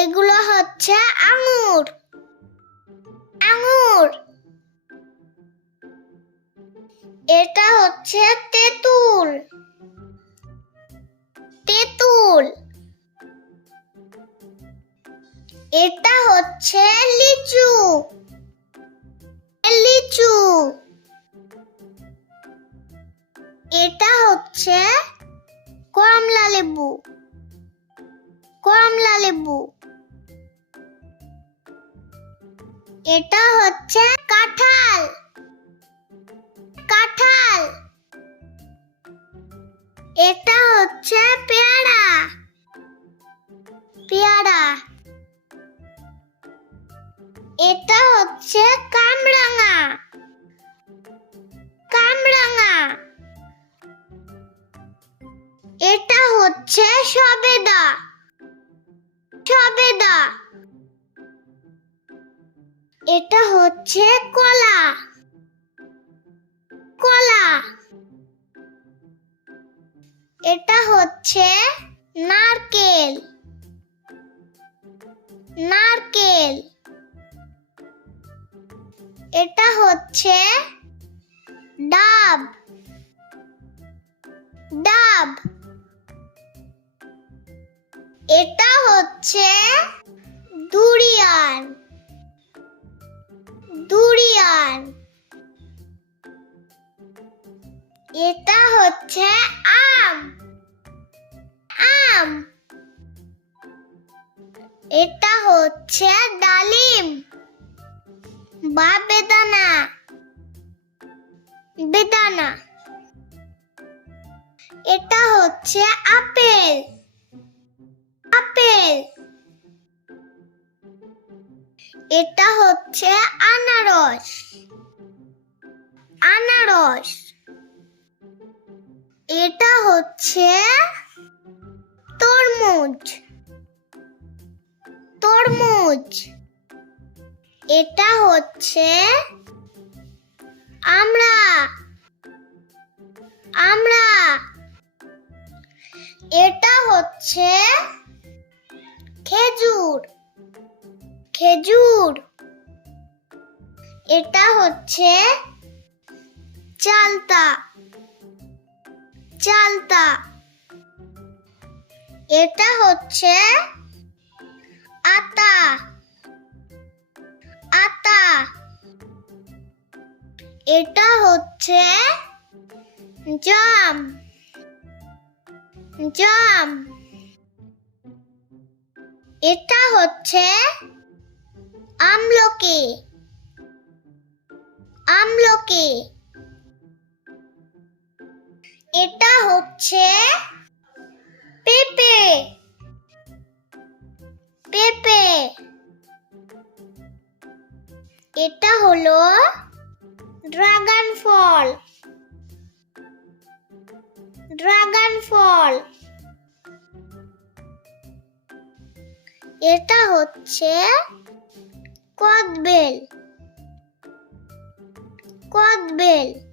এগুলো হচ্ছে আঙুর। আঙুর। এটা হচ্ছে তেঁতুল। তেঁতুল। এটা হচ্ছে লিচু। লিচু। এটা হচ্ছে কমলা লেবু কমলা লেবু এটা হচ্ছে কাঁঠাল। কাঁঠাল। এটা হচ্ছে পেয়ারা। পেয়ারা। এটা হচ্ছে কামরাঙা। কামরাঙা। এটা হচ্ছে সবেদা। এটা হচ্ছে কলা। কলা। এটা হচ্ছে নারকেল। নারকেল। এটা হচ্ছে ডাব। ডাব। এটা হচ্ছে দুরিয়ান। দুরিয়ান। এটা হচ্ছে আম। আম। এটা হচ্ছে ডালিম। বা বেদানা। বেদানা। এটা হচ্ছে আপেল। আপেল। এটা হচ্ছে আনারস। আনারস। এটা হচ্ছে তরমুজ। তরমুজ। এটা হচ্ছে আমরা আমরা এটা হচ্ছে খেজুর। খেজুর। এটা হচ্ছে চালতা। চালতা। এটা হচ্ছে আতা। আতা। এটা হচ্ছে জাম। জাম। এটা হচ্ছে আমলকি। আমলকি। এটা হচ্ছে পেঁপে। পেঁপে। এটা হলো ড্রাগন ফল। ড্রাগন ফল। এটা হচ্ছে কদবেল। কদবেল।